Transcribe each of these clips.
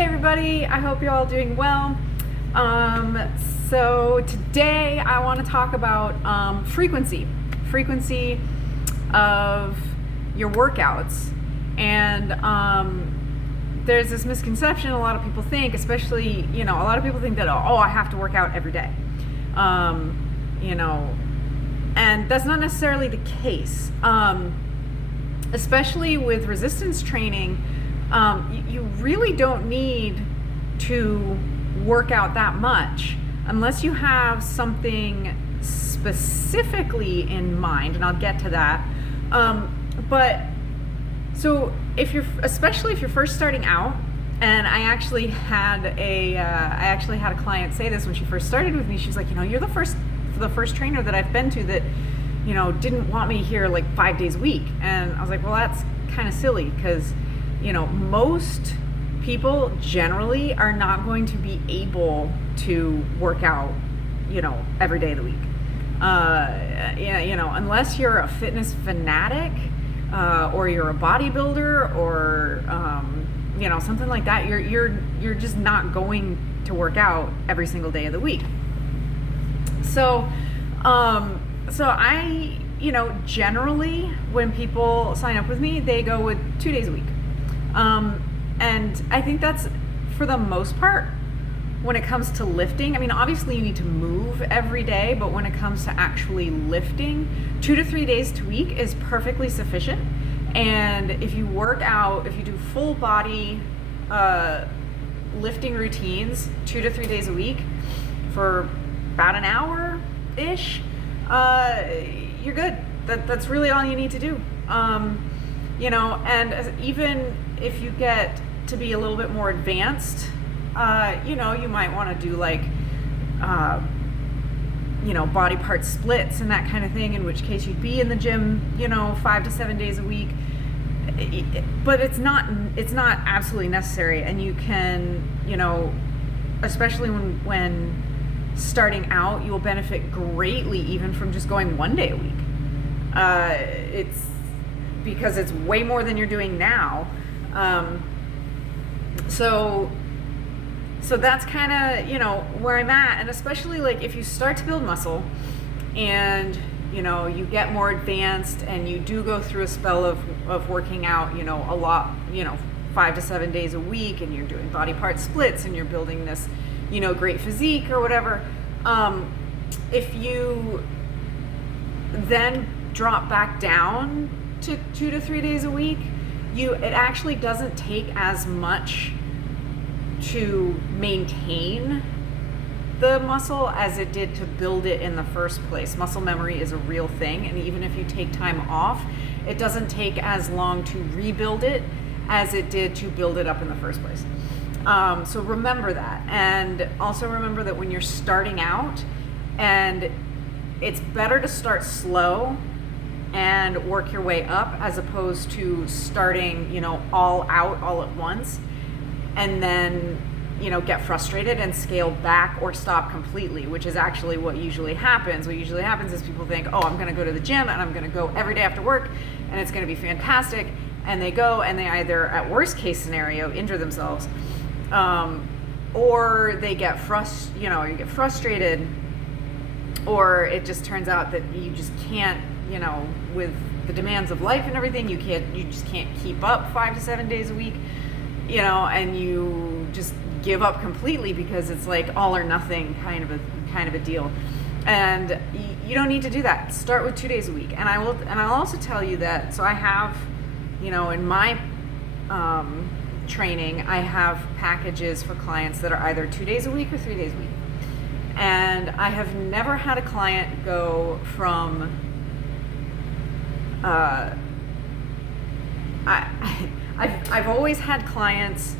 Hey everybody, I hope you're all doing well. So today I want to talk about frequency of your workouts. And there's this misconception a lot of people think, especially, a lot of people think that, oh, I have to work out every day. And that's not necessarily the case. Especially with resistance training, you really don't need to work out that much unless you have something specifically in mind, and I'll get to that. But so especially if you're first starting out, and I actually had a client say this when she first started with me. She was like, you're the first trainer that I've been to that didn't want me here like 5 days a week. And I was like, well, that's kind of silly, because most people generally are not going to be able to work out every day of the week. Unless you're a fitness fanatic, or you're a bodybuilder, or something like that, you're just not going to work out every single day of the week. So I, generally when people sign up with me, they go with 2 days a week. And I think that's, for the most part, when it comes to lifting. I mean, obviously you need to move every day, but when it comes to actually lifting, 2 to 3 days a week is perfectly sufficient. And if you work out, if you do full body lifting routines 2 to 3 days a week for about an hour-ish, you're good. That's really all you need to do. And even if you get to be a little bit more advanced, you might want to do like, body part splits and that kind of thing, in which case you'd be in the gym, 5 to 7 days a week. But it's not absolutely necessary. And you can, especially when starting out, you will benefit greatly even from just going 1 day a week. It's because it's way more than you're doing now. So that's kind of, where I'm at. And especially like if you start to build muscle and, you get more advanced and you do go through a spell of working out, a lot, 5 to 7 days a week, and you're doing body part splits and you're building this, great physique or whatever. If you then drop back down to 2 to 3 days a week, it actually doesn't take as much to maintain the muscle as it did to build it in the first place. Muscle memory is a real thing, and even if you take time off, it doesn't take as long to rebuild it as it did to build it up in the first place. So remember that, and also remember that when you're starting out, and it's better to start slow and work your way up as opposed to starting, all out all at once, and then, get frustrated and scale back or stop completely, which is actually what usually happens. What usually happens is people think, oh, I'm going to go to the gym and I'm going to go every day after work and it's going to be fantastic. And they go and they either, at worst case scenario, injure themselves, or they get frustrated, or it just turns out that you just can't, with the demands of life and everything, you just can't keep up 5 to 7 days a week, and you just give up completely because it's like all or nothing kind of a deal. And you don't need to do that. Start with 2 days a week. And I'll also tell you that, so I have, in my training, I have packages for clients that are either 2 days a week or 3 days a week. And I have never had a client go from I've always had clients,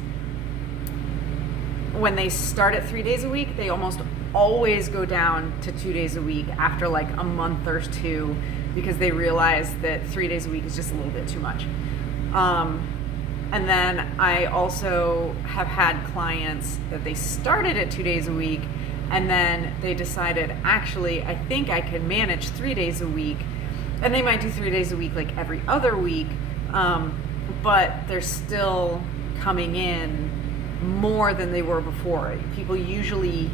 when they start at 3 days a week, they almost always go down to 2 days a week after like a month or two, because they realize that 3 days a week is just a little bit too much. And then I also have had clients that they started at 2 days a week, and then they decided, actually, I think I can manage 3 days a week. And they might do 3 days a week, like every other week, but they're still coming in more than they were before. People usually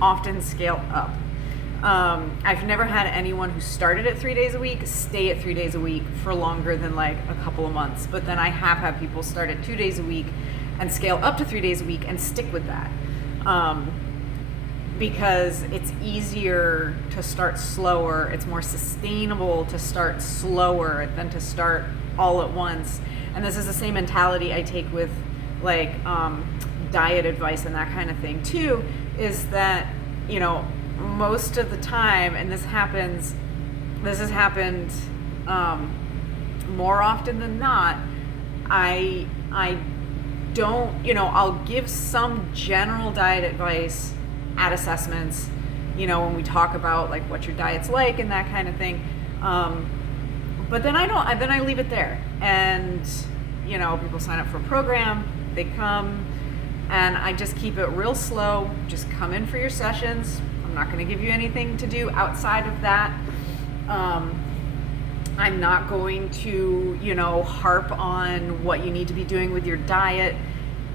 often scale up. I've never had anyone who started at 3 days a week stay at 3 days a week for longer than like a couple of months. But then I have had people start at 2 days a week and scale up to 3 days a week and stick with that. Because it's easier to start slower. It's more sustainable to start slower than to start all at once. And this is the same mentality I take with like diet advice and that kind of thing too, is that, you know, most of the time, and this has happened more often than not, I don't, you know, I'll give some general diet advice at assessments, you know, when we talk about like what your diet's like and that kind of thing. But then I leave it there. And, you know, people sign up for a program, they come, and I just keep it real slow. Just come in for your sessions. I'm not going to give you anything to do outside of that. I'm not going to, you know, harp on what you need to be doing with your diet.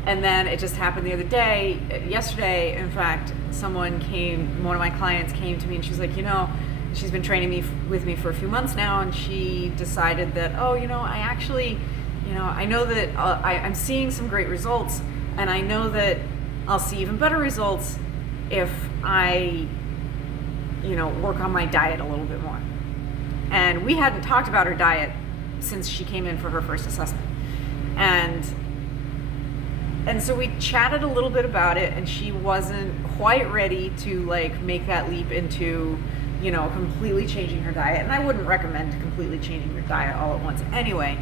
And then it just happened the other day, yesterday, in fact, one of my clients came to me and she's like, you know, she's been training with me for a few months now, and she decided that, oh, you know, I actually, you know, I know that I'm seeing some great results, and I know that I'll see even better results if I, you know, work on my diet a little bit more. And we hadn't talked about her diet since she came in for her first assessment. And so we chatted a little bit about it, and she wasn't quite ready to like make that leap into, you know, completely changing her diet. And I wouldn't recommend completely changing your diet all at once anyway,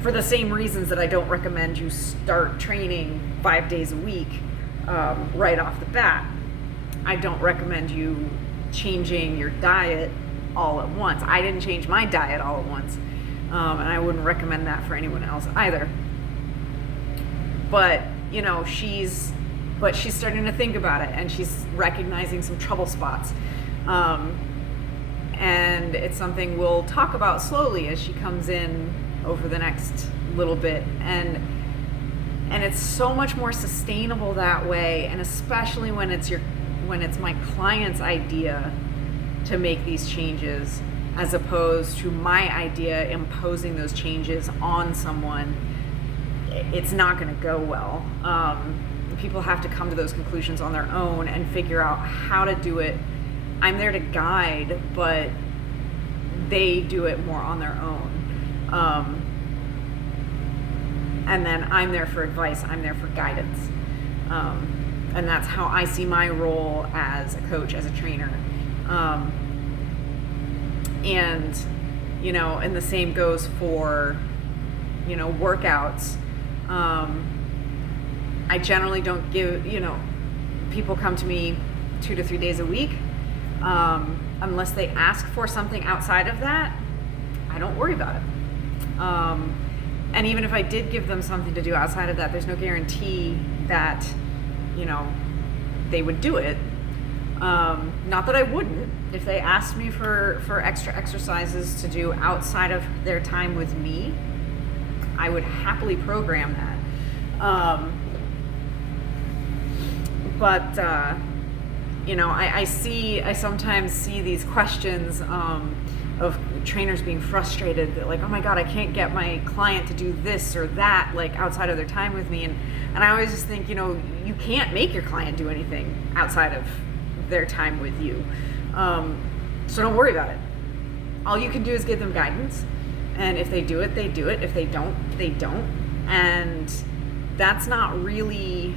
for the same reasons that I don't recommend you start training 5 days a week right off the bat. I don't recommend you changing your diet all at once. I didn't change my diet all at once, and I wouldn't recommend that for anyone else either. But, you know, she's starting to think about it, and she's recognizing some trouble spots. And it's something we'll talk about slowly as she comes in over the next little bit. And it's so much more sustainable that way, and especially when it's my client's idea to make these changes, as opposed to my idea imposing those changes on someone. It's not going to go well. People have to come to those conclusions on their own and figure out how to do it. I'm there to guide, but they do it more on their own. And then I'm there for advice. I'm there for guidance. And that's how I see my role as a coach, as a trainer. And, you know, and the same goes for, you know, workouts. I generally don't give, you know, people come to me 2 to 3 days a week. Unless they ask for something outside of that, I don't worry about it. And even if I did give them something to do outside of that, there's no guarantee that, you know, they would do it. Not that I wouldn't. If they asked me for extra exercises to do outside of their time with me, I would happily program that. But you know, I sometimes see these questions of trainers being frustrated that, like, oh my God, I can't get my client to do this or that, like, outside of their time with me. And I always just think, you know, you can't make your client do anything outside of their time with you. So don't worry about it. All you can do is give them guidance. And if they do it, they do it. If they don't, they don't. And that's not really,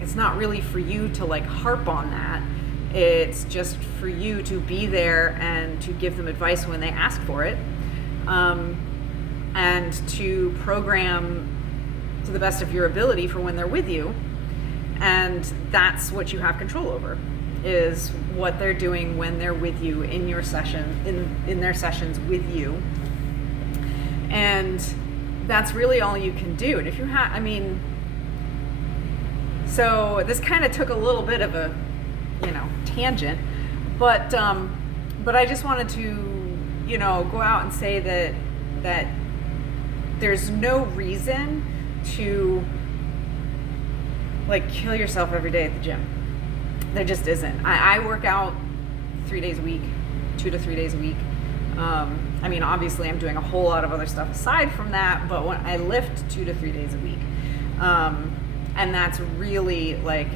it's not really for you to like harp on that. It's just for you to be there and to give them advice when they ask for it. And to program to the best of your ability for when they're with you. And that's what you have control over, is what they're doing when they're with you in your session, in their sessions with you. And that's really all you can do. And if you have, I mean, so this kind of took a little bit of a, you know, tangent, but I just wanted to, you know, go out and say that there's no reason to like kill yourself every day at the gym. There just isn't. I work out 3 days a week, 2 to 3 days a week. I mean, obviously I'm doing a whole lot of other stuff aside from that, but when I lift 2 to 3 days a week, and that's really like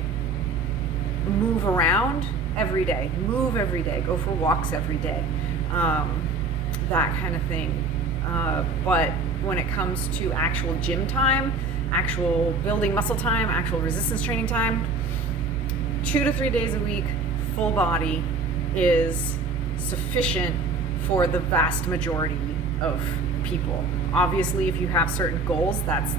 move around every day, move every day, go for walks every day, that kind of thing. But when it comes to actual gym time, actual building muscle time, actual resistance training time, 2 to 3 days a week, full body is sufficient for the vast majority of people. Obviously, if you have certain goals, that's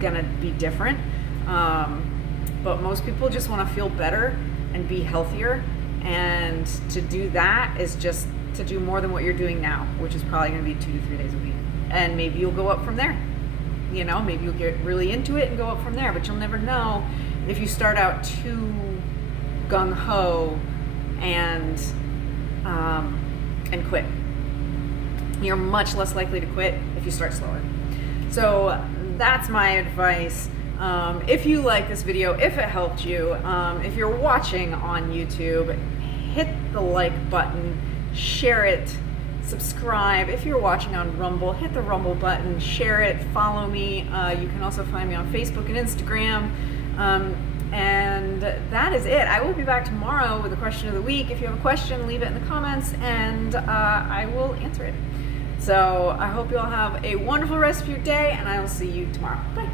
gonna be different. But most people just wanna feel better and be healthier. And to do that is just to do more than what you're doing now, which is probably gonna be 2 to 3 days a week. And maybe you'll go up from there. You know, maybe you'll get really into it and go up from there, but you'll never know if you start out too gung-ho and quit. You're much less likely to quit if you start slower. So that's my advice. If you like this video, if it helped you, if you're watching on YouTube, hit the like button, share it, subscribe. If you're watching on Rumble, hit the Rumble button, share it, follow me. You can also find me on Facebook and Instagram. And that is it. I will be back tomorrow with the question of the week. If you have a question, leave it in the comments and I will answer it. So I hope you all have a wonderful rest of your day, and I will see you tomorrow. Bye.